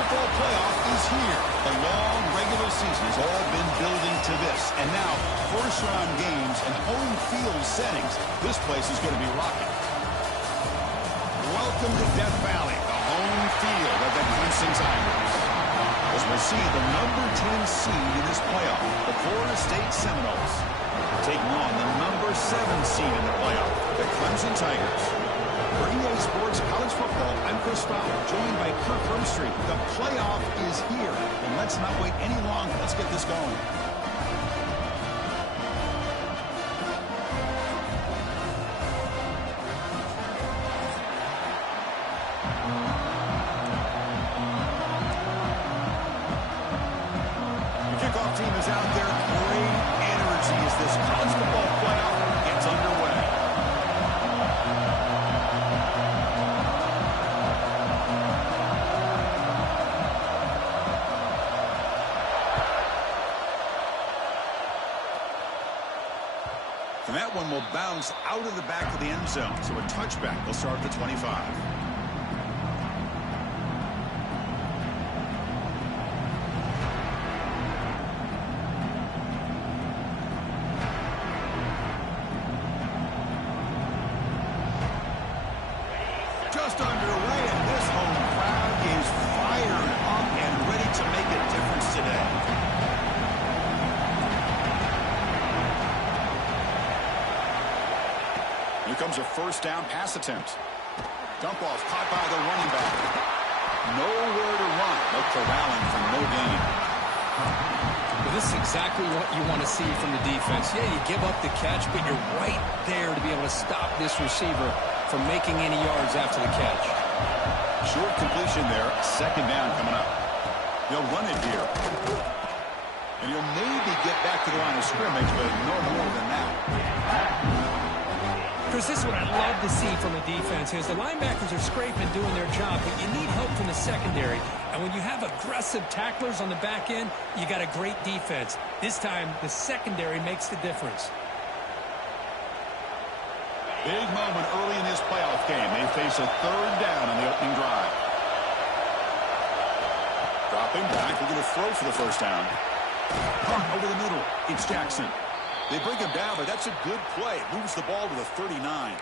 football playoff is here. The long regular season has all been building to this. And now, first-round games and home field settings. This place is going to be rocking. Welcome to Death Valley, the home field of the Clemson Tigers. As we'll see the number 10 seed in this playoff, the Florida State Seminoles, taking on the number 7 seed in the playoff, the Clemson Tigers. For EA Sports College Football, I'm Chris Fowler, joined by Kirk Hermstreet. The playoff is here, and let's not wait any longer. Let's get this going. The kickoff team is out there. Great energy as this college football playoff gets underway. And that one will bounce out of the back of the end zone. So a touchback will start at the 25. Just underway, and this home crowd is fired up and ready to make a difference today. Here comes a first down pass attempt. Dump off caught by the running back. Nowhere to run. No corralling for no gain. Well, this is exactly what you want to see from the defense. Yeah, you give up the catch, but you're right there to be able to stop this receiver from making any yards after the catch. Short completion there. Second down coming up. They'll run it here. And he'll maybe get back to the line of scrimmage, but no more than that. Chris, this is what I love to see from the defense is the linebackers are scraping doing their job, but you need help from the secondary. And when you have aggressive tacklers on the back end, you got a great defense. This time, the secondary makes the difference. Big moment early in this playoff game. They face a third down on the opening drive. Dropping back. We're going to throw for the first down. Pump over the middle. It's Jackson. They bring him down, but that's a good play. Moves the ball to the 39.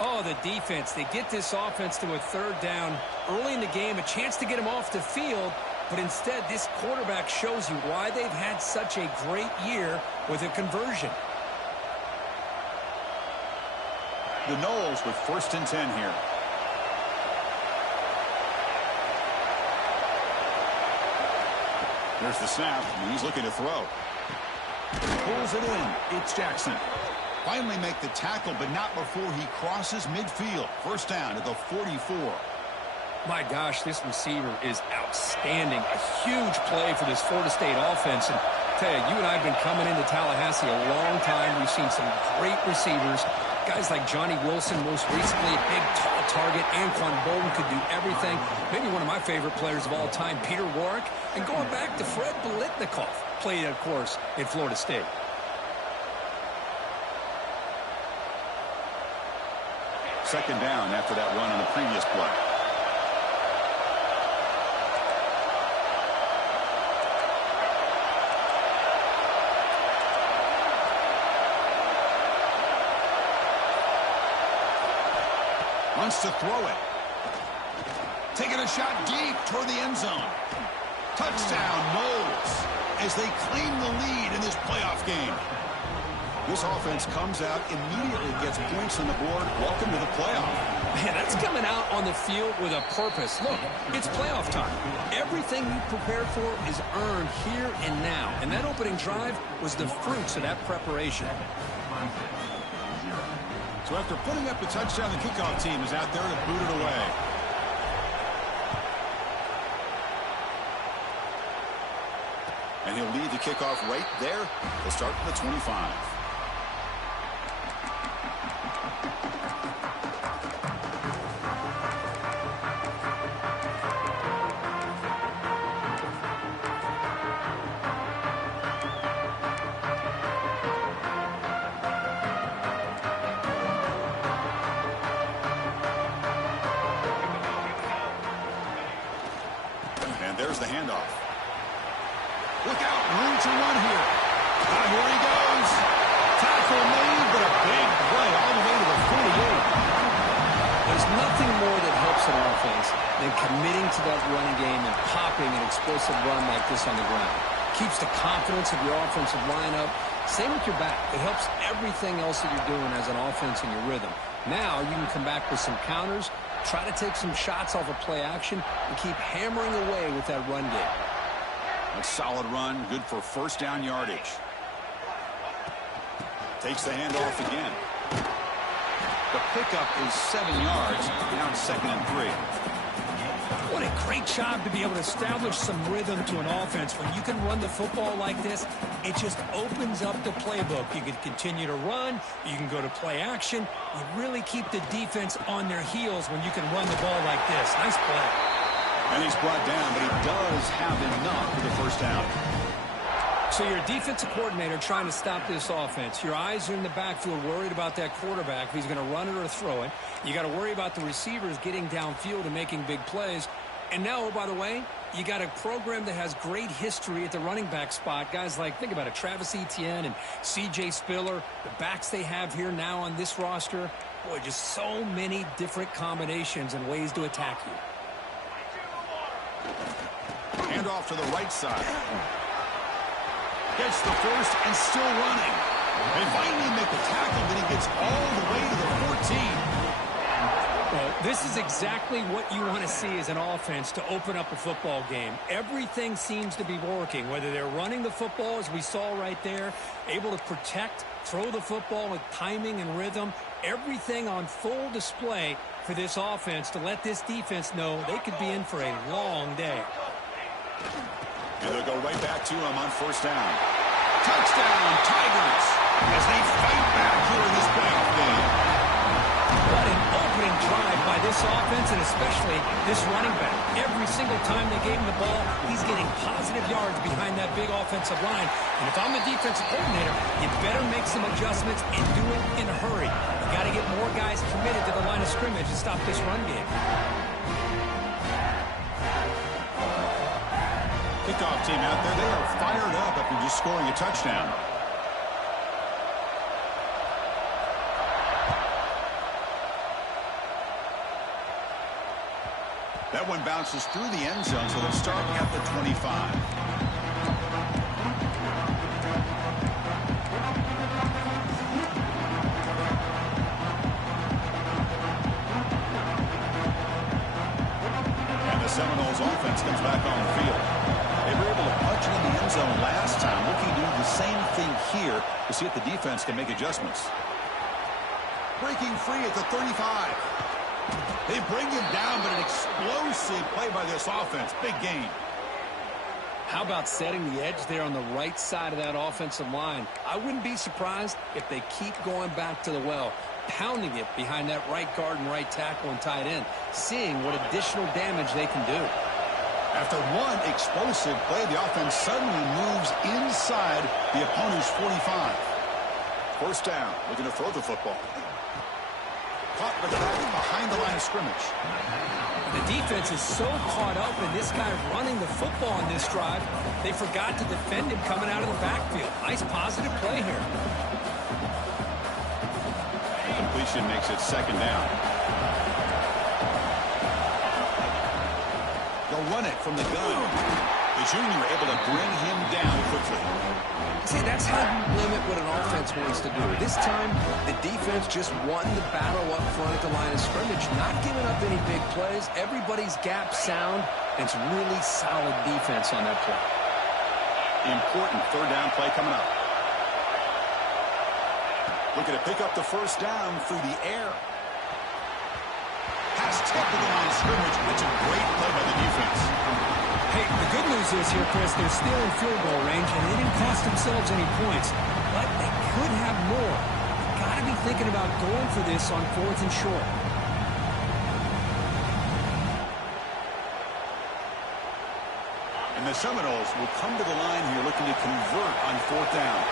Oh, the defense. They get this offense to a third down early in the game, a chance to get him off the field, but instead this quarterback shows you why they've had such a great year with a conversion. The Noles with first and 10 here. There's the snap, and he's looking to throw. Pulls it in. It's Jackson. Finally make the tackle, but not before he crosses midfield. First down at the 44. My gosh, this receiver is outstanding. A huge play for this Florida State offense. And I tell you, you and I have been coming into Tallahassee a long time. We've seen some great receivers. Guys like Johnny Wilson, most recently, a big, tall target. Anquan Bolden could do everything. Maybe one of my favorite players of all time, Peter Warrick. And going back to Fred Biletnikoff, played, of course, in Florida State. Second down after that run on the previous play. Wants to throw it. Taking a shot deep toward the end zone. Touchdown, Noles, as they claim the lead in this playoff game. This offense comes out, immediately gets points on the board. Welcome to the playoff. Man, that's coming out on the field with a purpose. Look, it's playoff time. Everything you prepared for is earned here and now. And that opening drive was the fruits of that preparation. So after putting up the touchdown, the kickoff team is out there to boot it away. And he'll lead the kickoff right there. He'll start from the 25. There's the handoff. Look out, room to run here. And here he goes. Tackle made, but a big play all the way to the 48. There's nothing more that helps an offense than committing to that running game and popping an explosive run like this on the ground. Keeps the confidence of your offensive lineup. Same with your back. It helps everything else that you're doing as an offense in your rhythm. Now you can come back with some counters, try to take some shots off of play action, and keep hammering away with that run game. A solid run, good for first down yardage. Takes the handoff again. The pickup is 7 yards. Now it's 2nd and 3. What a great job to be able to establish some rhythm to an offense. When you can run the football like this, it just opens up the playbook. You can continue to run. You can go to play action. You really keep the defense on their heels when you can run the ball like this. Nice play. And he's brought down, but he does have enough for the first down. So you're a defensive coordinator trying to stop this offense. Your eyes are in the backfield worried about that quarterback, if he's going to run it or throw it. You got to worry about the receivers getting downfield and making big plays. And now, oh, by the way, you got a program that has great history at the running back spot. Guys like, think about it, Travis Etienne and C.J. Spiller, the backs they have here now on this roster. Boy, just so many different combinations and ways to attack you. Hand off to the right side. Gets the first and still running. They finally make the tackle, but he gets all the way to the 14. Well, this is exactly what you want to see as an offense to open up a football game. Everything seems to be working, whether they're running the football, as we saw right there, able to protect, throw the football with timing and rhythm, everything on full display for this offense to let this defense know they could be in for a long day. And they'll go right back to him on first down. Touchdown, Tigers, as they fight back here in this playoff game. What an opening drive by this offense, and especially this running back. Every single time they gave him the ball, he's getting positive yards behind that big offensive line. And if I'm the defensive coordinator, you better make some adjustments and do it in a hurry. You got to get more guys committed to the line of scrimmage to stop this run game. Kickoff team out there, they are fired up after just scoring a touchdown. That one bounces through the end zone, so they'll start at the 25. And the Seminoles offense comes back on the field. They were able to punch it in the end zone last time. Looking to do the same thing here to see if the defense can make adjustments. Breaking free at the 35. They bring him down, but an explosive play by this offense. Big gain. How about setting the edge there on the right side of that offensive line? I wouldn't be surprised if they keep going back to the well, pounding it behind that right guard and right tackle and tight end, seeing what additional damage they can do. After one explosive play, the offense suddenly moves inside the opponent's 45. First down, looking to throw the football. Caught with the back behind the line of scrimmage. The defense is so caught up in this guy running the football on this drive, they forgot to defend him coming out of the backfield. Nice positive play here. Completion makes it second down. They'll run it from the gun. The junior able to bring him down quickly. See, that's how you limit what an offense wants to do. This time, the defense just won the battle up front at the line of scrimmage, not giving up any big plays. Everybody's gap sound, and it's really solid defense on that play. Important third down play coming up. Looking to pick up the first down through the air. Pass tipped to the line of scrimmage. That's a great play by the defense. Hey, the good news is here, Chris, they're still in field goal range, and they didn't cost themselves any points. But they could have more. You've got to be thinking about going for this on 4th and short. And the Seminoles will come to the line here looking to convert on 4th down.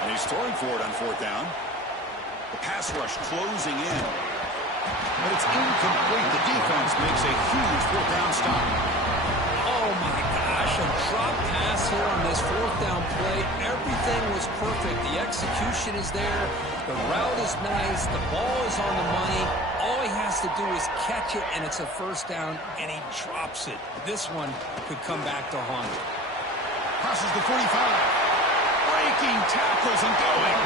And he's throwing for it on 4th down. The pass rush closing in. But it's incomplete. The defense makes a huge fourth down stop. Oh, my gosh. A drop pass here on this fourth down play. Everything was perfect. The execution is there. The route is nice. The ball is on the money. All he has to do is catch it, and it's a first down, and he drops it. This one could come back to haunt him. Crosses the 45. Breaking tackles and going.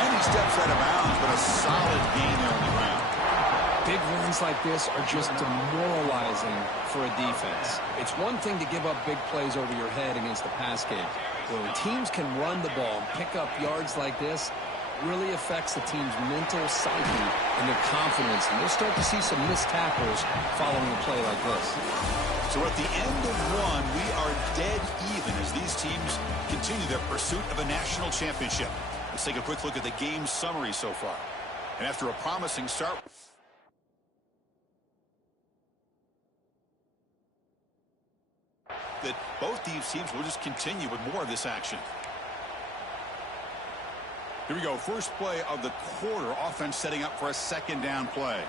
And he steps out of bounds, but a solid gain there on the ground. Big runs like this are just demoralizing for a defense. It's one thing to give up big plays over your head against the pass game. But when teams can run the ball and pick up yards like this, really affects the team's mental psyche and their confidence. And we'll start to see some missed tackles following a play like this. So at the end of one, we are dead even as these teams continue their pursuit of a national championship. Let's take a quick look at the game summary so far. And after a promising start, that both these teams will just continue with more of this action. Here we go. First play of the quarter. Offense setting up for a second down play.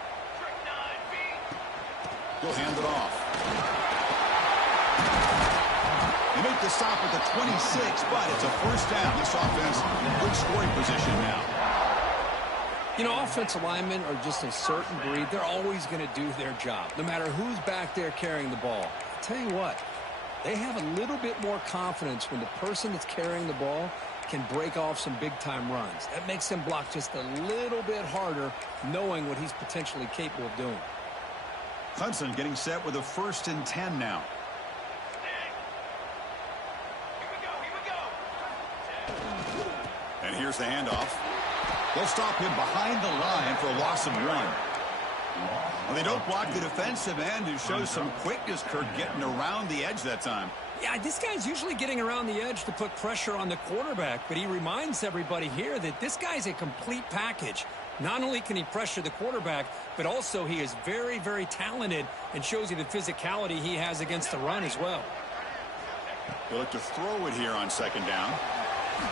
He'll hand it off. They make the stop at the 26, but it's a first down. This offense in good scoring position now. You know, offensive linemen are just a certain breed. They're always going to do their job, no matter who's back there carrying the ball. I'll tell you what, they have a little bit more confidence when the person that's carrying the ball can break off some big-time runs. That makes them block just a little bit harder, knowing what he's potentially capable of doing. Clemson getting set with a 1st and 10 now. And here's the handoff. They'll stop him behind the line for a loss of 1. Well, they don't block the defensive end, who shows some quickness, Kirk, getting around the edge that time. Yeah, this guy's usually getting around the edge to put pressure on the quarterback, but he reminds everybody here that this guy's a complete package. Not only can he pressure the quarterback, but also he is very, very talented and shows you the physicality he has against the run as well. They look to throw it here on second down.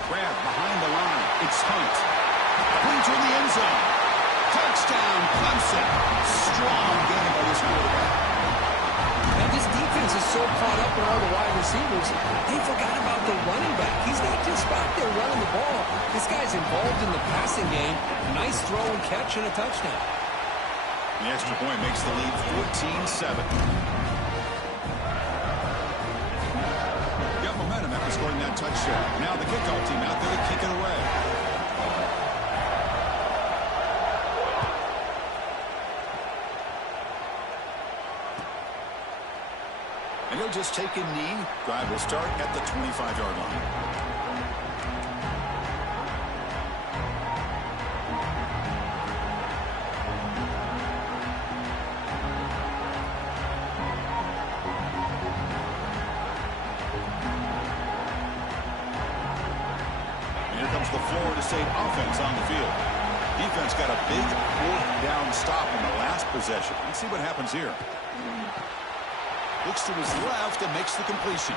Grab behind the line. It's Hunt. Point toward the end zone. Touchdown, Clemson. Strong game by this quarterback. Now, this defense is so caught up in all the wide receivers, they forgot about the running back. He's not just out there running the ball. This guy's involved in the passing game. Nice throw and catch and a touchdown. The extra point makes the lead 14-7. Got momentum after scoring that touchdown. Now the kickoff team out there to kick it away. And he'll just take a knee. Drive will start at the 25-yard line. And here comes the Florida State offense on the field. Defense got a big fourth down stop in the last possession. Let's see what happens here. Looks to his left and makes the completion.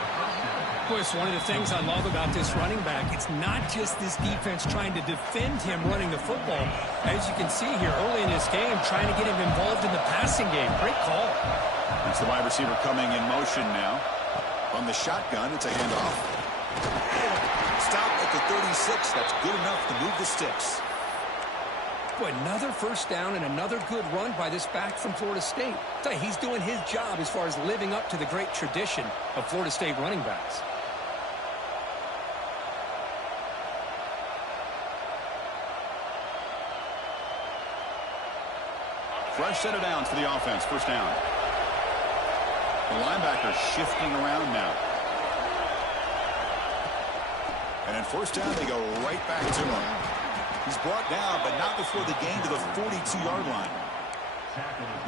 Boy, it's one of the things I love about this running back. It's not just this defense trying to defend him running the football. As you can see here early in this game, trying to get him involved in the passing game. Great call. That's the wide receiver coming in motion now. On the shotgun, it's a handoff. Stop at the 36. That's good enough to move the sticks. Boy, another first down and another good run by this back from Florida State. He's doing his job as far as living up to the great tradition of Florida State running backs. Fresh set of downs for the offense. First down. The linebacker shifting around now. And in first down, they go right back to him. He's brought down, but not before the gain to the 42-yard line.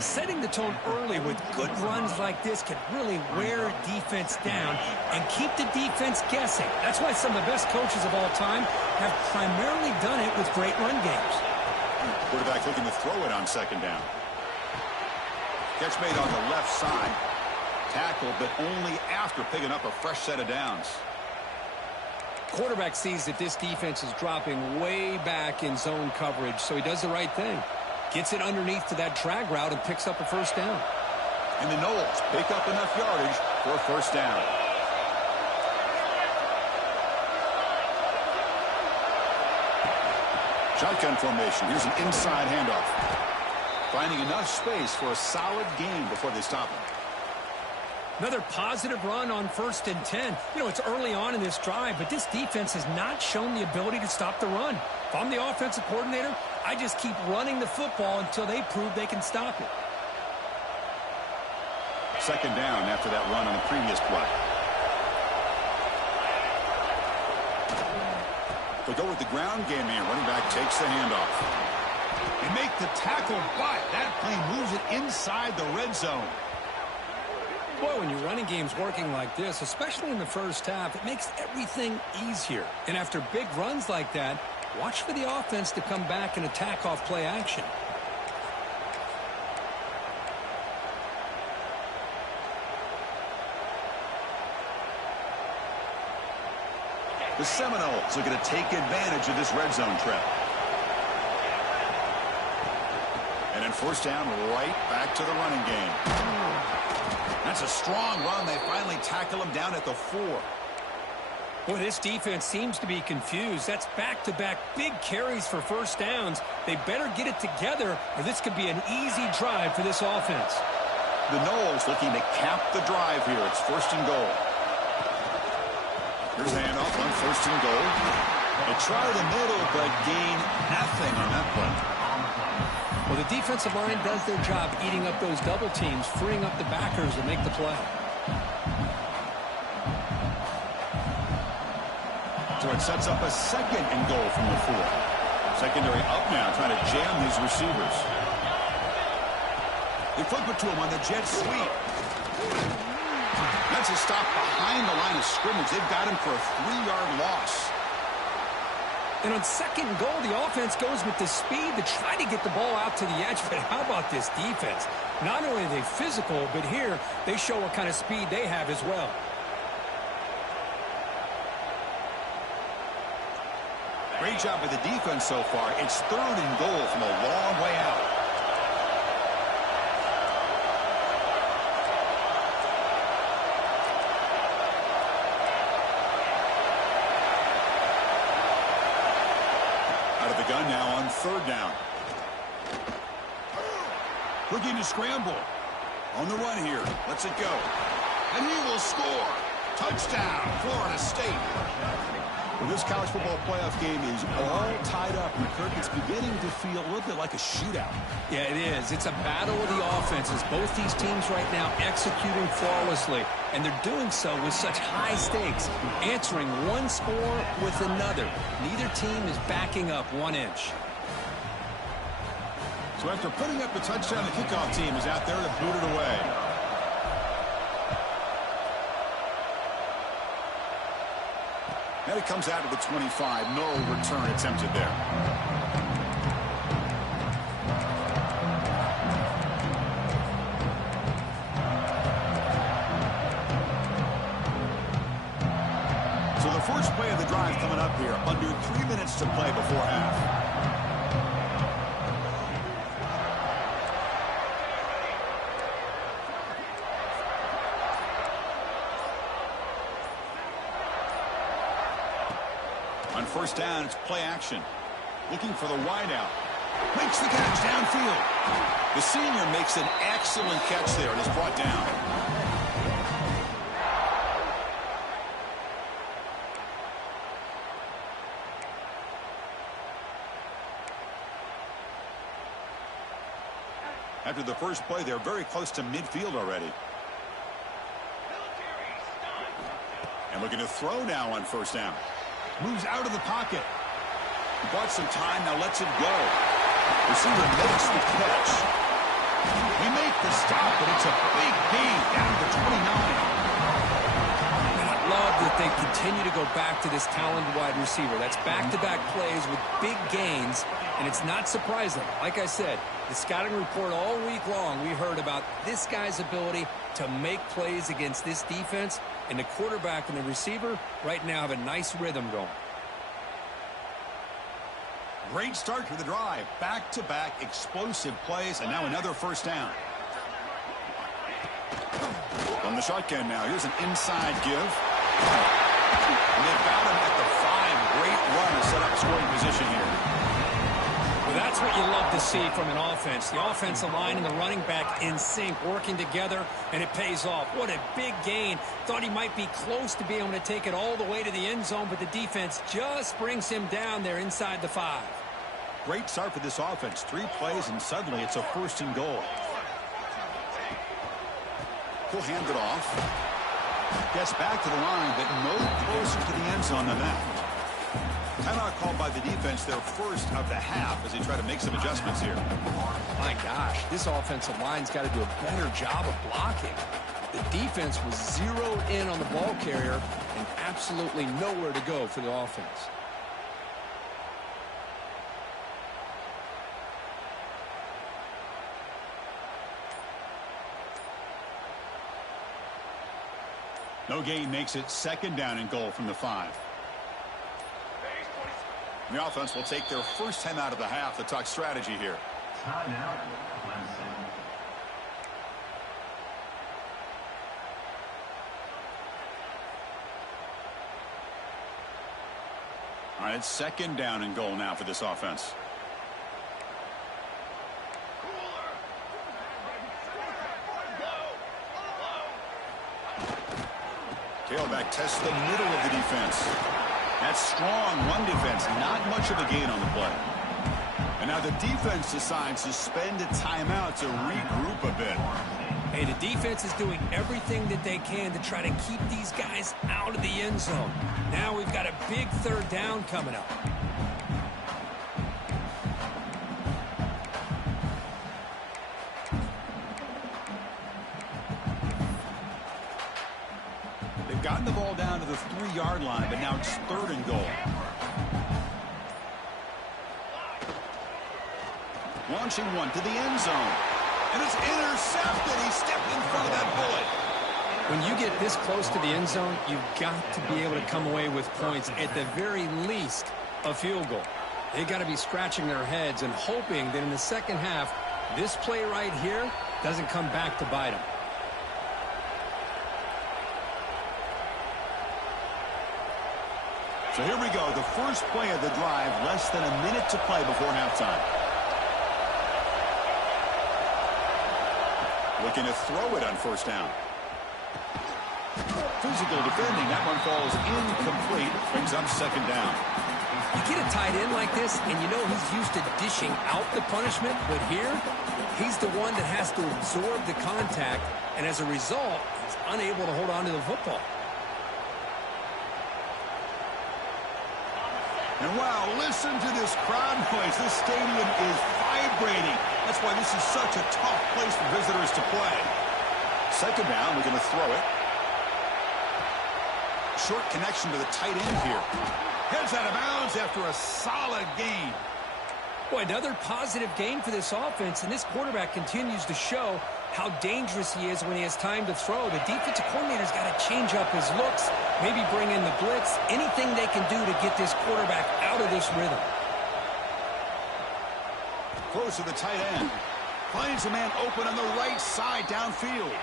Setting the tone early with good runs like this can really wear defense down and keep the defense guessing. That's why some of the best coaches of all time have primarily done it with great run games. Quarterback looking to throw it on second down. Catch made on the left side. Tackle, but only after picking up a fresh set of downs. quarterback sees that this defense is dropping way back in zone coverage, so he does the right thing. Gets it underneath to that drag route and picks up a first down. And the Knowles pick up enough yardage for a first down. Shotgun formation. Here's an inside handoff. Finding enough space for a solid gain before they stop him. Another positive run on 1st and 10. You know, it's early on in this drive, but this defense has not shown the ability to stop the run. If I'm the offensive coordinator, I just keep running the football until they prove they can stop it. Second down after that run on the previous play. They go with the ground game here. Running back takes the handoff. They make the tackle, but that play moves it inside the red zone. Boy, when your running game's working like this, especially in the first half, it makes everything easier. And after big runs like that, watch for the offense to come back and attack off play action. The Seminoles are going to take advantage of this red zone trap. And then first down, right back to the running game. That's a strong run. They finally tackle him down at the 4. Boy, this defense seems to be confused. That's back-to-back big carries for first downs. They better get it together, or this could be an easy drive for this offense. The Knowles looking to cap the drive here. It's 1st and goal. Here's a handoff on 1st and goal. They try the middle, but gain nothing on that play. Well, the defensive line does their job eating up those double teams, freeing up the backers to make the play. So it sets up a 2nd and goal from the 4. Secondary up now, trying to jam these receivers. They flip it to him on the jet sweep. That's a stop behind the line of scrimmage. They've got him for a 3-yard loss. And on 2nd and goal, the offense goes with the speed to try to get the ball out to the edge. But how about this defense? Not only are they physical, but here they show what kind of speed they have as well. Great job by the defense so far. It's 3rd and goal from a long way out. Gun now on 3rd down. Looking to scramble. On the run here. Lets it go. And he will score. Touchdown, Florida State. Well, this college football playoff game is all tied up. And Kirk, it's beginning to feel a little bit like a shootout. Yeah, it is. It's a battle of the offenses. Both these teams right now executing flawlessly. And they're doing so with such high stakes, answering one score with another. Neither team is backing up 1 inch. So after putting up the touchdown, the kickoff team is out there to boot it away. And it comes out to the 25. No return attempted there. So the first play of the drive coming up here. Under 3 minutes to play before half. On first down, it's play action. Looking for the wideout. Makes the catch downfield. The senior makes an excellent catch there and is brought down. After the first play, they're very close to midfield already. And looking to throw now on first down. Moves out of the pocket. He bought some time, now lets it go. Receiver makes the catch. They make the stop, but it's a big gain down to 29. And I love that they continue to go back to this talented wide receiver. That's back-to-back plays with big gains, and it's not surprising. Like I said, the scouting report all week long, we heard about this guy's ability to make plays against this defense. And the quarterback and the receiver right now have a nice rhythm going. Great start to the drive. Back-to-back explosive plays, and now another first down. From the shotgun now, here's an inside give. And they've got him at the 5. Great run to set up scoring position here. Well, that's what you love to see from an offense. The offensive line and the running back in sync, working together, and it pays off. What a big gain. Thought he might be close to being able to take it all the way to the end zone, but the defense just brings him down there inside the 5. Great start for this offense. 3 plays, and suddenly it's a 1st and goal. He'll hand it off. Gets back to the line, but no closer to the end zone than that. Timeout called by the defense, their first of the half, as they try to make some adjustments here. My gosh, this offensive line's got to do a better job of blocking. The defense was zeroed in on the ball carrier and absolutely nowhere to go for the offense. No gain makes it 2nd down and goal from the 5. The offense will take their first time out of the half to talk strategy here. Timeout, Clemson. All right, it's 2nd down and goal now for this offense. Tailback tests the middle of the defense. That's strong run defense. Not much of a gain on the play. And now the defense decides to spend a timeout to regroup a bit. Hey, the defense is doing everything that they can to try to keep these guys out of the end zone. Now we've got a big 3rd down coming up. They've gotten the ball down to the 3-yard line, but now it's 3rd and goal. Launching one to the end zone. And it's intercepted. He stepped in front of that bullet. When you get this close to the end zone, you've got to be able to come away with points, at the very least, a field goal. They've got to be scratching their heads and hoping that in the second half, this play right here doesn't come back to bite them. So here we go. The first play of the drive, less than a minute to play before halftime. Looking to throw it on 1st down. Physical defending. That one falls incomplete. Brings up 2nd down. You get a tight end like this, and you know he's used to dishing out the punishment, but here, he's the one that has to absorb the contact, and as a result, he's unable to hold on to the football. And wow, listen to this crowd noise. This stadium is vibrating. That's why this is such a tough place for visitors to play. 2nd down, we're going to throw it. Short connection to the tight end here. Heads out of bounds after a solid gain. Boy, another positive gain for this offense, and this quarterback continues to show how dangerous he is when he has time to throw. The defensive coordinator's got to change up his looks, maybe bring in the blitz, anything they can do to get this quarterback out of this rhythm. Close to the tight end. Finds a man open on the right side downfield.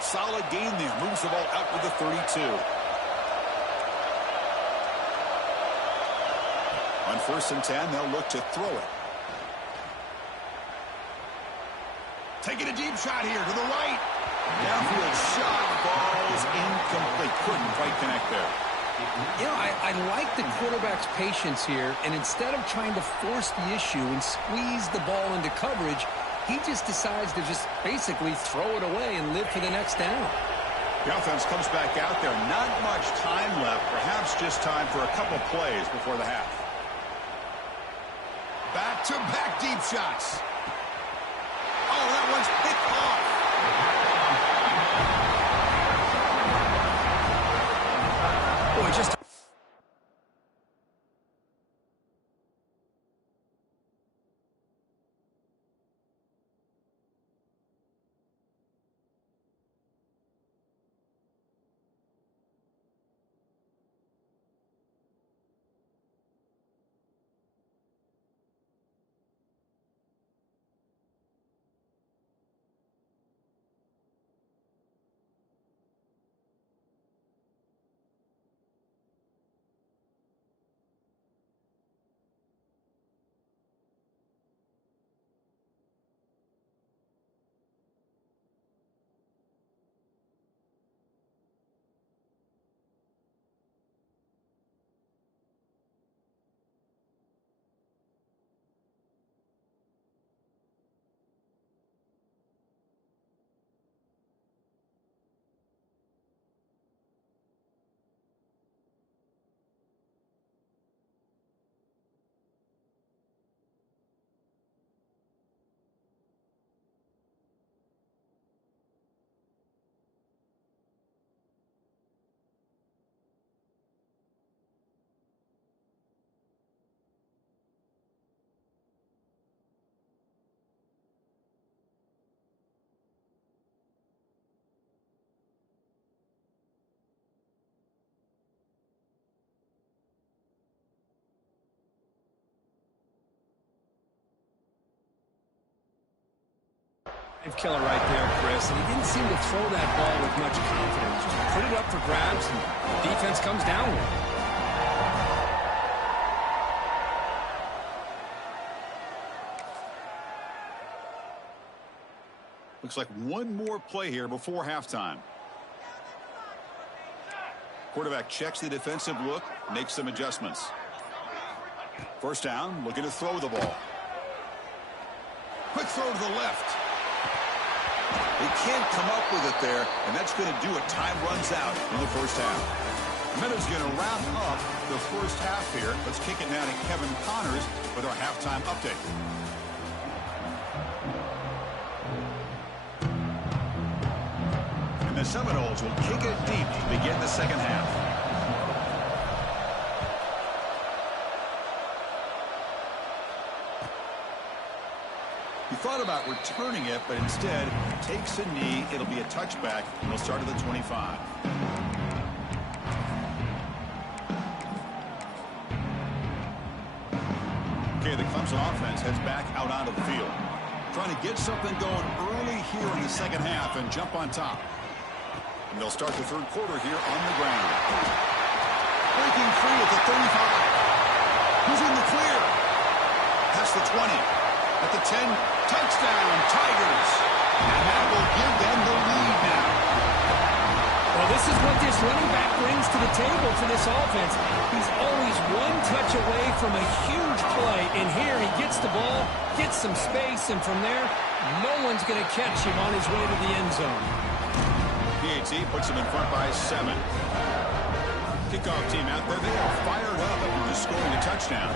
Solid gain there. Moves the ball out to the 32. On 1st and 10, they'll look to throw it. Taking a deep shot here to the right. Downfield shot. Ball's incomplete. Couldn't quite connect there. You know, I like the quarterback's patience here, and instead of trying to force the issue and squeeze the ball into coverage, he just decides to just basically throw it away and live for the next down. The offense comes back out there. Not much time left. Perhaps just time for a couple plays before the half. Back-to-back deep shots. Oh, that one's picked off. Boy, just Killer right there, Chris, and he didn't seem to throw that ball with much confidence. Just put it up for grabs, and the defense comes down with it. Looks like one more play here before halftime. Quarterback checks the defensive look, makes some adjustments. First down, looking to throw the ball. Quick throw to the left. They can't come up with it there, and that's going to do it. Time runs out in the first half. Meadows going to wrap up the first half here. Let's kick it now to Kevin Connors with our halftime update. And the Seminoles will kick it deep to begin the second half. He thought about returning it, but instead takes a knee. It'll be a touchback, and we'll start at the 25. Okay, the Clemson offense heads back out onto the field. Trying to get something going early here in the second half and jump on top. And they'll start the third quarter here on the ground. Breaking free at the 35. Who's in the clear? That's the 20. At the 10, touchdown, Tigers. And that will give them the lead now. Well, this is what this running back brings to the table for this offense. He's always one touch away from a huge play. And here he gets the ball, gets some space, and from there, no one's going to catch him on his way to the end zone. PAT puts him in front by 7. Kickoff team out there. They are fired up after just scoring a touchdown.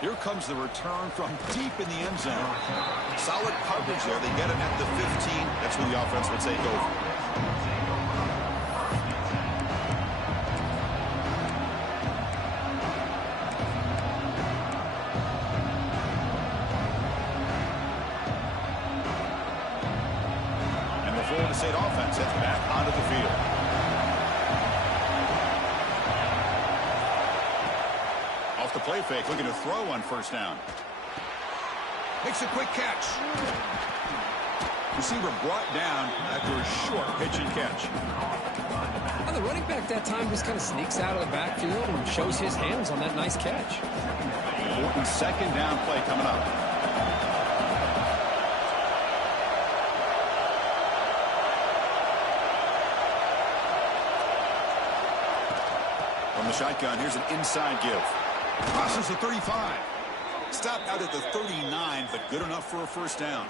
Here comes the return from deep in the end zone. Solid coverage there. They get it at the 15. That's where the offense will take over. And the Florida State offense heads back onto the field. The play fake, looking to throw on first down. Makes a quick catch. Receiver brought down after a short pitch and catch. And the running back that time just kind of sneaks out of the backfield and shows his hands on that nice catch. Important second down play coming up. From the shotgun, here's an inside give. Crosses the 35. Stopped out at the 39, but good enough for a first down.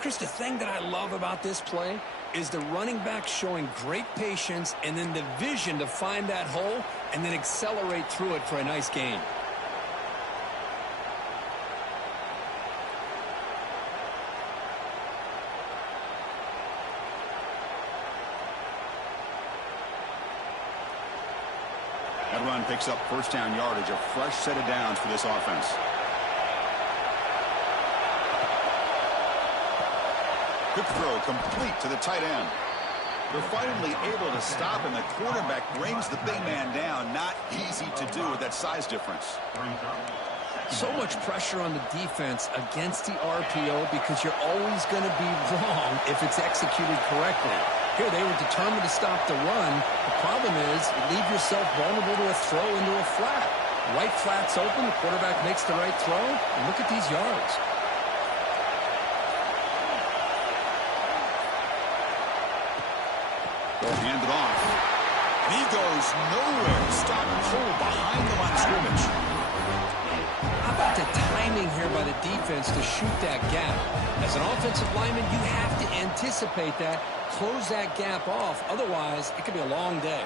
Chris, the thing that I love about this play is the running back showing great patience and then the vision to find that hole and then accelerate through it for a nice gain. That run picks up first down yardage, a fresh set of downs for this offense. Quick throw complete to the tight end. They're finally able to stop him. The quarterback brings the big man down. Not easy to do with that size difference. So much pressure on the defense against the RPO because you're always going to be wrong if it's executed correctly. Here, they were determined to stop the run. The problem is you leave yourself vulnerable to a throw into a flat. Right flat's open. The quarterback makes the right throw. And look at these yards. They'll hand it off. And he goes nowhere. Stop cold behind the line of scrimmage. How about the timing here by the defense to shoot that gap? As an offensive lineman, you have to anticipate that, close that gap off. Otherwise, it could be a long day.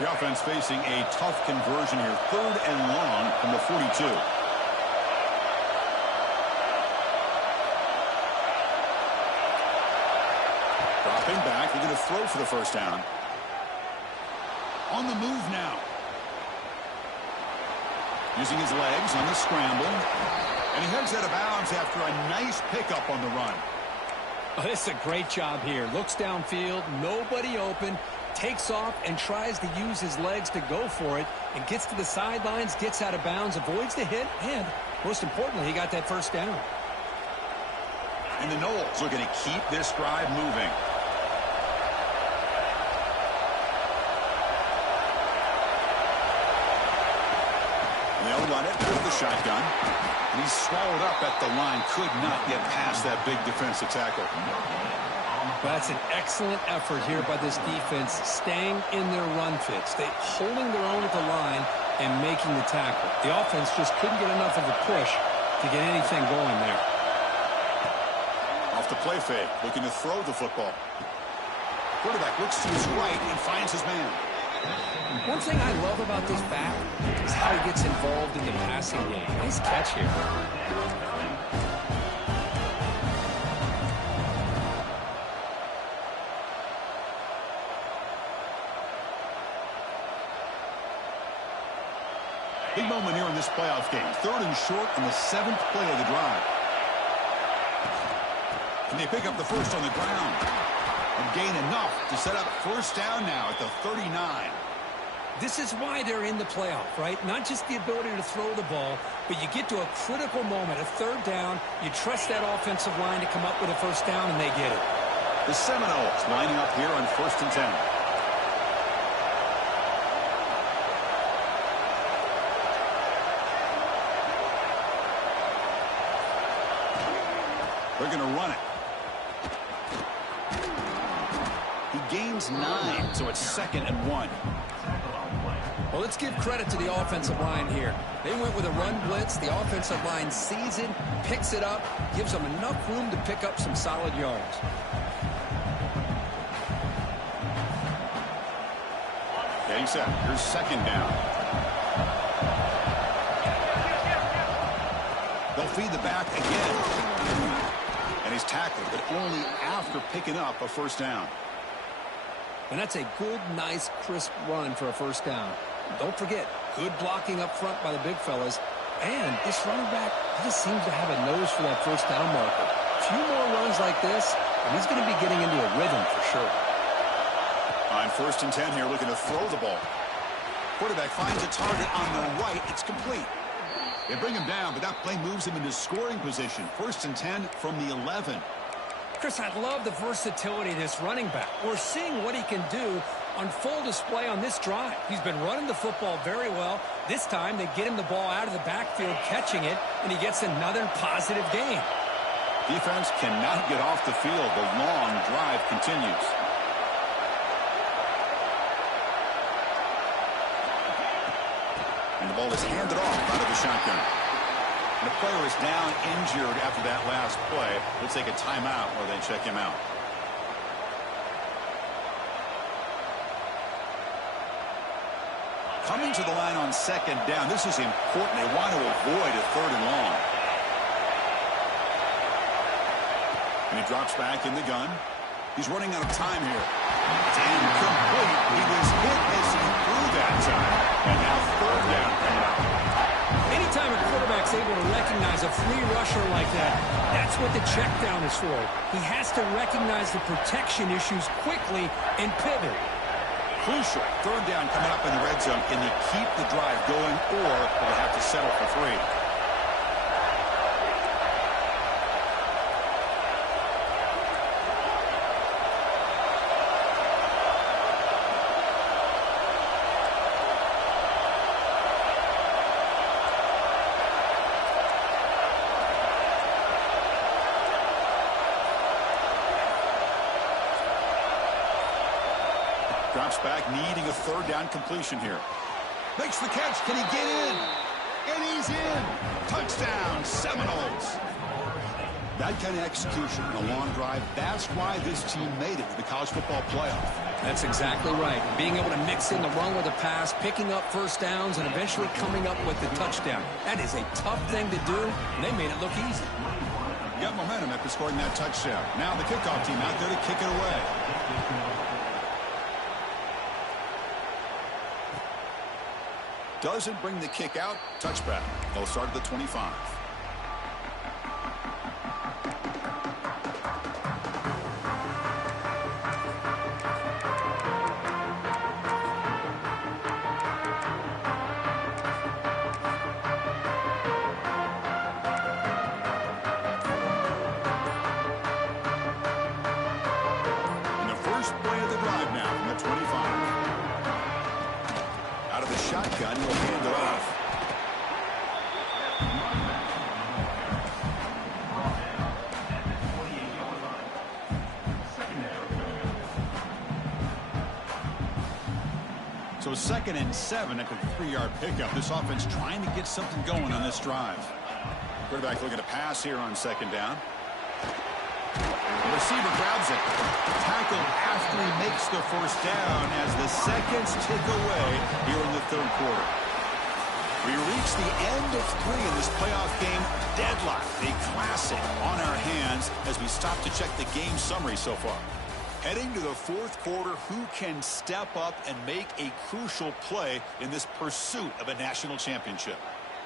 The offense facing a tough conversion here. 3rd and long from the 42. Dropping back, they're going to throw for the first down. On the move now. Using his legs on the scramble. And he heads out of bounds after a nice pickup on the run. Oh, this is a great job here. Looks downfield, nobody open, takes off and tries to use his legs to go for it and gets to the sidelines, gets out of bounds, avoids the hit, and most importantly, he got that first down. And the Noles looking to keep this drive moving. They'll run it out of the shotgun. And he's swallowed up at the line. Could not get past that big defensive tackle. That's an excellent effort here by this defense, staying in their run fit, holding their own at the line and making the tackle. The offense just couldn't get enough of a push to get anything going there. Off the play fake, looking to throw the football. Quarterback looks to his right and finds his man. One thing I love about this back is how he gets involved in the passing game. Nice catch here. Big moment here in this playoff game. 3rd and short on the 7th play of the drive. And they pick up the first on the ground. And gain enough to set up first down now at the 39. This is why they're in the playoff, right? Not just the ability to throw the ball, but you get to a critical moment, a 3rd down. You trust that offensive line to come up with a first down, and they get it. The Seminoles lining up here on 1st and 10. They're going to run it. He gains 9, so it's 2nd and 1. Well, let's give credit to the offensive line here. They went with a run blitz. The offensive line sees it, picks it up, gives them enough room to pick up some solid yards. Getting set. Here's 2nd down. They'll feed the back again. And he's tackled, but only after picking up a first down. And that's a good, nice, crisp run for a first down. Don't forget, good blocking up front by the big fellas. And this running back just seems to have a nose for that first down marker. A few more runs like this, and he's going to be getting into a rhythm for sure. On 1st and 10 here, looking to throw the ball. Quarterback finds a target on the right. It's complete. They bring him down, but that play moves him into scoring position. 1st and 10 from the 11. Chris, I love the versatility of this running back. We're seeing what he can do on full display on this drive. He's been running the football very well. This time, they get him the ball out of the backfield, catching it, and he gets another positive gain. Defense cannot get off the field. The long drive continues. And the ball is handed off out of the shotgun. And the player is down injured after that last play. We'll take a timeout while they check him out. Coming to the line on 2nd down. This is important. They want to avoid a 3rd and long. And he drops back in the gun. He's running out of time here. It's incomplete. He was hit as he threw that time. And now 3rd down coming up. Anytime a quarterback's able to recognize a free rusher like that, that's what the check down is for. He has to recognize the protection issues quickly and pivot. Crucial. 3rd down coming up in the red zone. Can they keep the drive going, or will they have to settle for 3? Drops back, needing a 3rd down completion here. Makes the catch. Can he get in? And he's in. Touchdown, Seminoles. That kind of execution in a long drive, that's why this team made it to the college football playoff. That's exactly right. Being able to mix in the run with the pass, picking up first downs, and eventually coming up with the touchdown. That is a tough thing to do, and they made it look easy. Got momentum after scoring that touchdown. Now the kickoff team out there to kick it away. Doesn't bring the kick out. Touchback. They'll start at the 25. First play of the drive now from the 25. Out of the shotgun, he'll hand it off. So 2nd and 7 after the 3-yard pickup. This offense trying to get something going on this drive. Quarterback looking to pass here on 2nd down. The receiver grabs it. Tackle after he makes the first down as the seconds tick away here in the 3rd quarter. We reach the end of 3 in this playoff game. Deadlock, a classic on our hands as we stop to check the game summary so far. Heading to the 4th quarter, who can step up and make a crucial play in this pursuit of a national championship?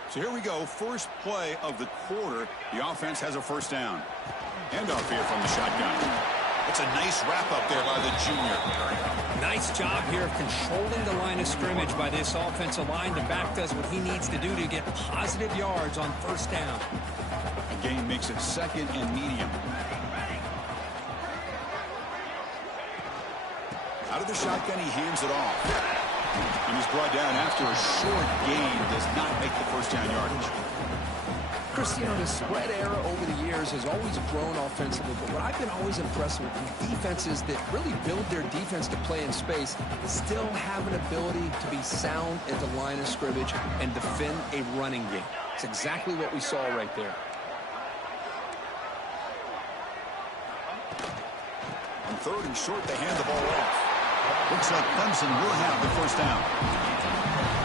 So here we go, first play of the quarter. The offense has a first down. Handoff here from the shotgun. It's a nice wrap-up there by the junior. Nice job here of controlling the line of scrimmage by this offensive line. The back does what he needs to do to get positive yards on first down. The gain makes it 2nd and medium. Out of the shotgun, he hands it off. And he's brought down after a short gain. Does not make the first down yardage. Chris, you know, the spread era over the years has always grown offensively, but what I've been always impressed with is defenses that really build their defense to play in space still have an ability to be sound at the line of scrimmage and defend a running game. It's exactly what we saw right there. On 3rd and short, they hand the ball off. Looks like Clemson will have the first down.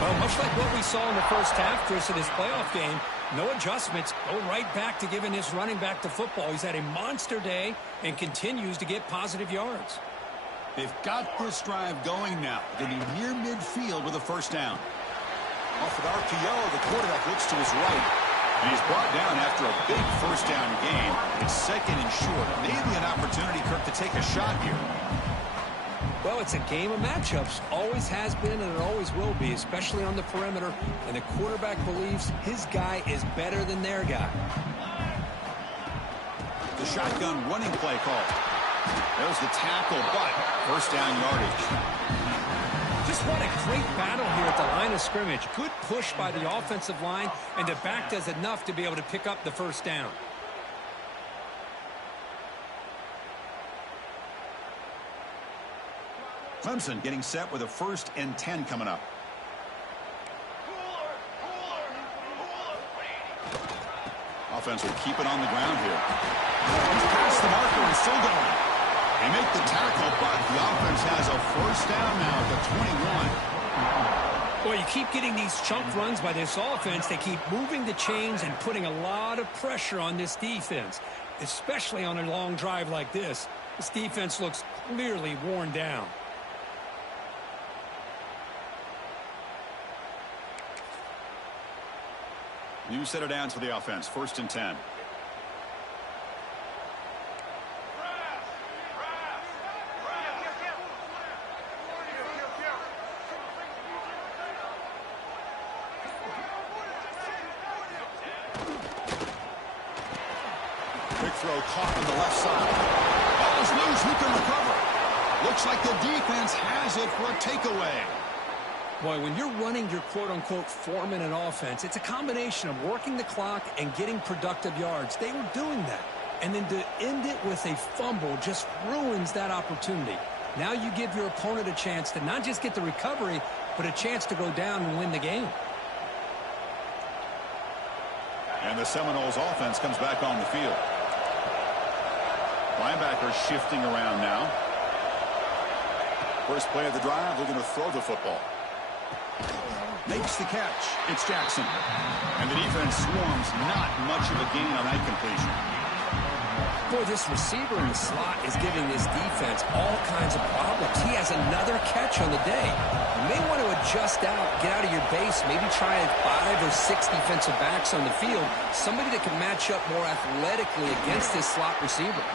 Well, much like what we saw in the first half, Chris, in this playoff game, no adjustments. Go right back to giving this running back the football. He's had a monster day and continues to get positive yards. They've got this drive going now. They'll be near midfield with a first down. Off an RPO, the quarterback looks to his right. And he's brought down after a big first down gain. It's 2nd and short. Maybe an opportunity, Kirk, to take a shot here. Well, it's a game of matchups. Always has been and it always will be, especially on the perimeter. And the quarterback believes his guy is better than their guy. The shotgun running play call. There's the tackle, but first down yardage. Just what a great battle here at the line of scrimmage. Good push by the offensive line, and the back does enough to be able to pick up the first down. Clemson getting set with a 1st and 10 coming up. Offense will keep it on the ground here. He's past the marker and still going. They make the tackle, but the offense has a first down now at the 21. Boy, you keep getting these chunk runs by this offense. They keep moving the chains and putting a lot of pressure on this defense, especially on a long drive like this. This defense looks clearly worn down. New set of downs for the offense. 1st and 10. Quick throw caught on the left side. Ball is loose. Who can recover? Looks like the defense has it for a takeaway. Boy, when you're running your quote-unquote 4-minute offense, it's a combination of working the clock and getting productive yards. They were doing that. And then to end it with a fumble just ruins that opportunity. Now you give your opponent a chance to not just get the recovery, but a chance to go down and win the game. And the Seminoles offense comes back on the field. Linebackers shifting around now. First play of the drive, looking to throw the football. Makes the catch. It's Jackson. And the defense swarms. Not much of a gain on that completion. Boy, this receiver in the slot is giving this defense all kinds of problems. He has another catch on the day. You may want to adjust out, get out of your base, maybe try 5 or 6 defensive backs on the field, somebody that can match up more athletically against this slot receiver.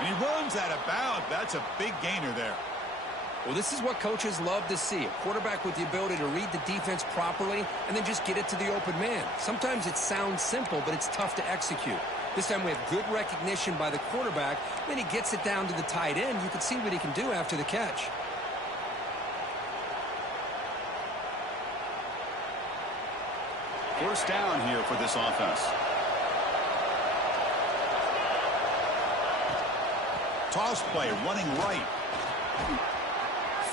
And he runs that about. That's a big gainer there. Well, this is what coaches love to see. A quarterback with the ability to read the defense properly and then just get it to the open man. Sometimes it sounds simple, but it's tough to execute. This time we have good recognition by the quarterback. Then he gets it down to the tight end. You can see what he can do after the catch. First down here for this offense. Toss play, running right.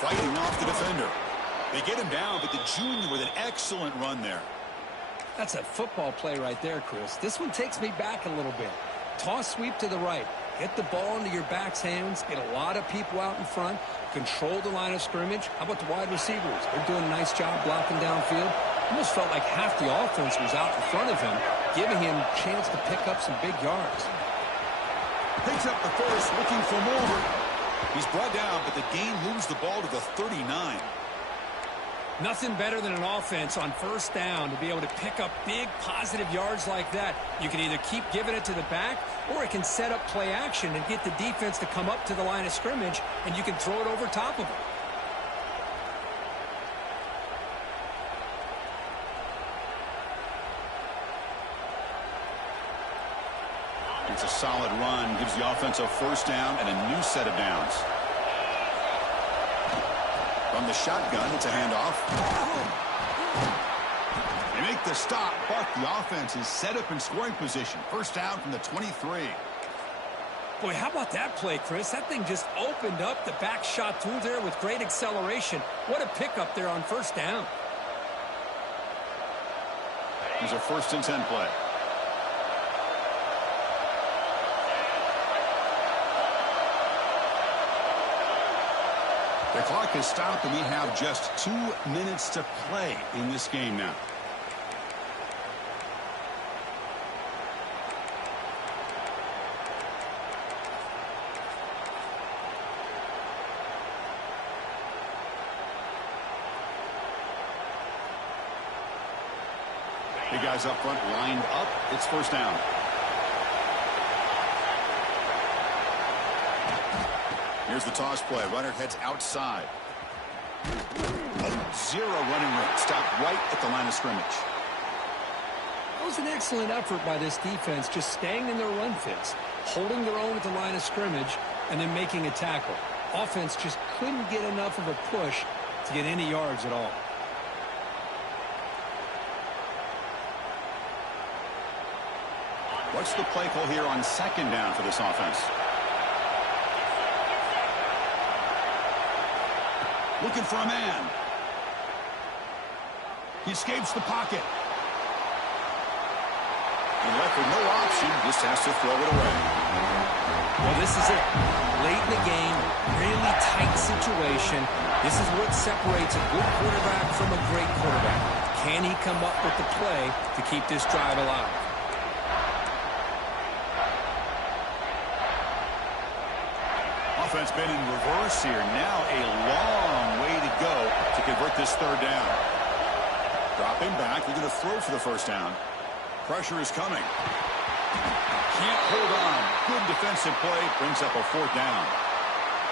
Fighting off the defender. They get him down, but the junior with an excellent run there. That's a football play right there, Chris. This one takes me back a little bit. Toss sweep to the right. Get the ball into your back's hands. Get a lot of people out in front. Control the line of scrimmage. How about the wide receivers? They're doing a nice job blocking downfield. Almost felt like half the offense was out in front of him, giving him a chance to pick up some big yards. Picks up the first, looking for more. He's brought down, but the gain moves the ball to the 39. Nothing better than an offense on first down to be able to pick up big positive yards like that. You can either keep giving it to the back, or it can set up play action and get the defense to come up to the line of scrimmage, and you can throw it over top of them. It's a solid run, gives the offense a first down and a new set of downs. From the shotgun, it's a handoff. They make the stop, but the offense is set up in scoring position. First down from the 23. Boy, how about that play, Chris? That thing just opened up. The back shot through there with great acceleration. What a pickup there on first down. Here's a 1st and 10 play. The clock has stopped, and we have just 2 minutes to play in this game now. Big guys up front lined up. It's first down. Here's the toss play. Runner heads outside. Zero running room. Stopped right at the line of scrimmage. That was an excellent effort by this defense, just staying in their run fits, holding their own at the line of scrimmage, and then making a tackle. Offense just couldn't get enough of a push to get any yards at all. What's the play call here on second down for this offense? Looking for a man. He escapes the pocket. And left with no option, just has to throw it away. Well, this is it. Late in the game, really tight situation. This is what separates a good quarterback from a great quarterback. Can he come up with the play to keep this drive alive? Offense been in reverse here. Now a long way to go to convert this third down. Dropping back. They're going to throw for the first down. Pressure is coming. Can't hold on. Good defensive play. Brings up a fourth down.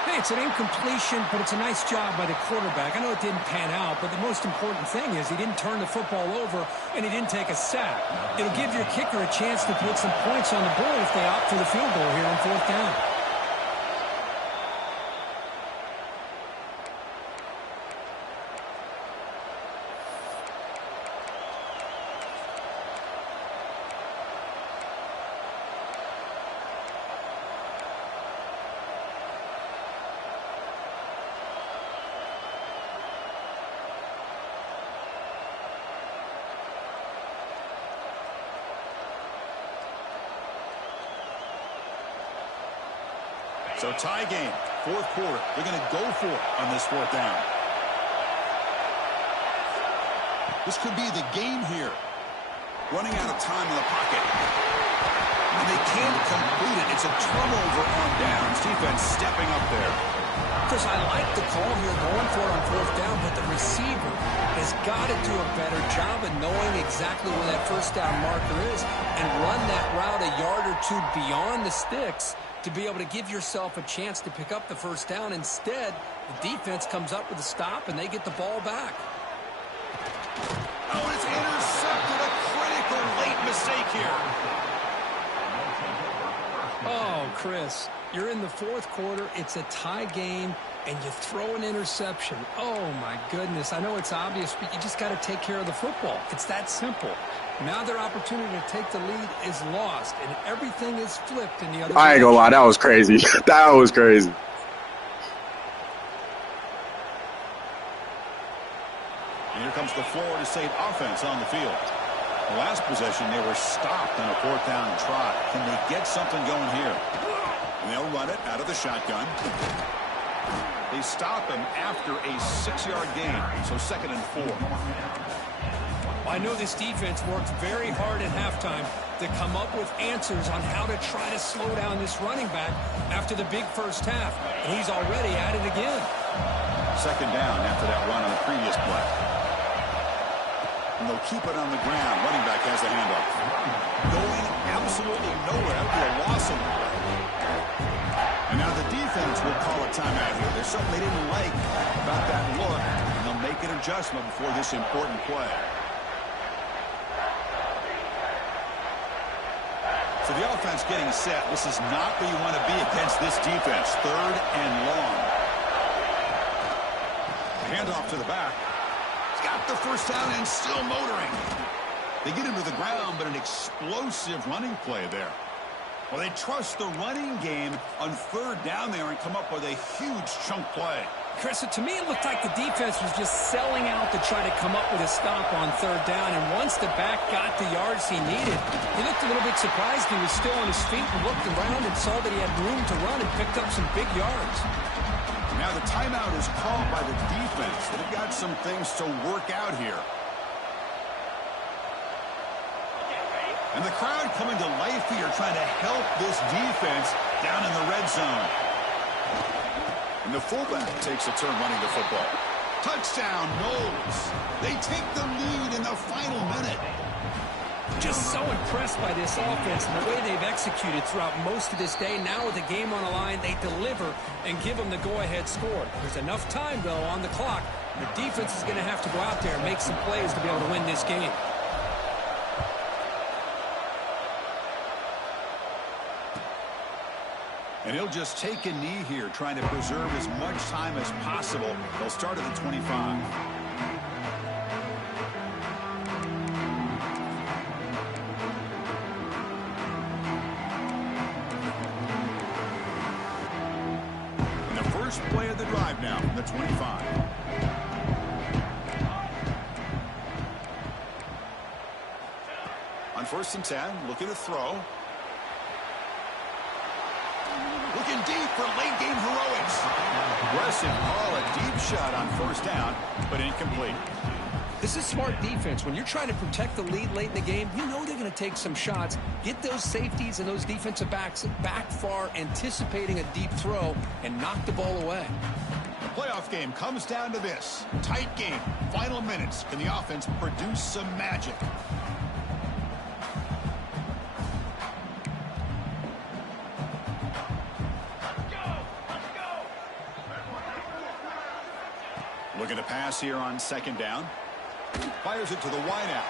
Hey, it's an incompletion, but it's a nice job by the quarterback. I know it didn't pan out, but the most important thing is he didn't turn the football over and he didn't take a sack. It'll give your kicker a chance to put some points on the board if they opt for the field goal here on fourth down. So tie game, fourth quarter. They're going to go for it on this fourth down. This could be the game here. Running out of time in the pocket. And they can't complete it. It's a turnover on downs. Defense stepping up there. Chris, I like the call here going for it on fourth down, but the receiver has got to do a better job of knowing exactly where that first down marker is and run that route a yard or two beyond the sticks to be able to give yourself a chance to pick up the first down. Instead, the defense comes up with a stop and they get the ball back. Oh, it's intercepted. A critical late mistake here. Oh, Chris, you're in the fourth quarter. It's a tie game, and you throw an interception. Oh, my goodness. I know it's obvious, but you just got to take care of the football. It's that simple. Now their opportunity to take the lead is lost, and everything is flipped in the other I ain't gonna lie, that was crazy. That was crazy. And here comes the Florida State offense on the field. The last possession, they were stopped on a fourth down trot. Can they get something going here? And they'll run it out of the shotgun. They stop him after a 6-yard gain, so 2nd and 4. I know this defense worked very hard at halftime to come up with answers on how to try to slow down this running back after the big first half. And he's already at it again. 2nd down after that run on the previous play. And they'll keep it on the ground. Running back has the handoff. Going absolutely nowhere. That would be a loss on the play. And now the defense will call a timeout here. There's something they didn't like about that look, and they'll make an adjustment before this important play. So the offense getting set. This is not where you want to be against this defense. 3rd and long. Handoff to the back. He's got the first down and still motoring. They get him to the ground, but an explosive running play there. Well, they trust the running game on 3rd down there and come up with a huge chunk play. Chris, to me, it looked like the defense was just selling out to try to come up with a stop on 3rd down. And once the back got the yards he needed, he looked a little bit surprised he was still on his feet and looked around and saw that he had room to run and picked up some big yards. Now the timeout is called by the defense. They've got some things to work out here. And the crowd coming to life here trying to help this defense down in the red zone. And the fullback takes a turn running the football. Touchdown, Knowles. They take the lead in the final minute. Just so impressed by this offense and the way they've executed throughout most of this day. Now with the game on the line, they deliver and give them the go-ahead score. There's enough time, though, on the clock. The defense is going to have to go out there and make some plays to be able to win this game. And he'll just take a knee here, trying to preserve as much time as possible. They'll start at the 25. And the first play of the drive now from the 25. On 1st and 10, looking to throw. Looking deep for late-game heroics. Aggressive call, a deep shot on 1st down, but incomplete. This is smart defense. When you're trying to protect the lead late in the game, you know they're going to take some shots. Get those safeties and those defensive backs back far, anticipating a deep throw, and knock the ball away. The playoff game comes down to this. Tight game, final minutes. Can the offense produce some magic? Looking to pass here on 2nd down. Fires it to the wideout.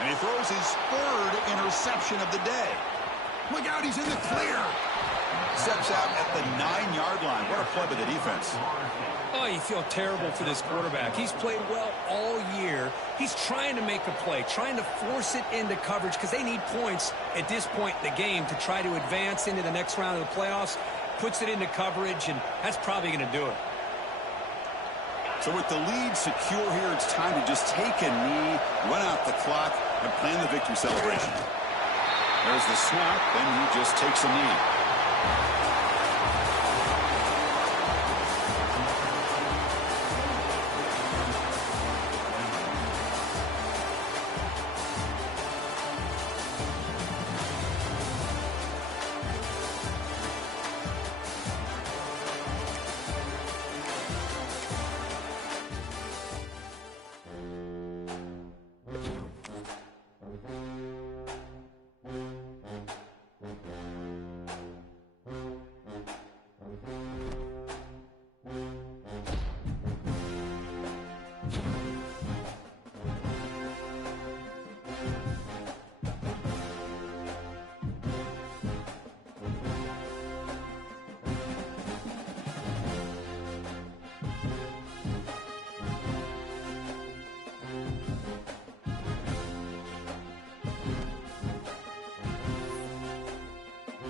And he throws his 3rd interception of the day. Look out, he's in the clear. Steps out at the 9-yard line. What a play by the defense. Oh, you feel terrible for this quarterback. He's played well all year. He's trying to make a play, trying to force it into coverage because they need points at this point in the game to try to advance into the next round of the playoffs. Puts it into coverage, and that's probably going to do it. So with the lead secure here, it's time to just take a knee, run out the clock, and plan the victory celebration. There's the snap, then he just takes a knee.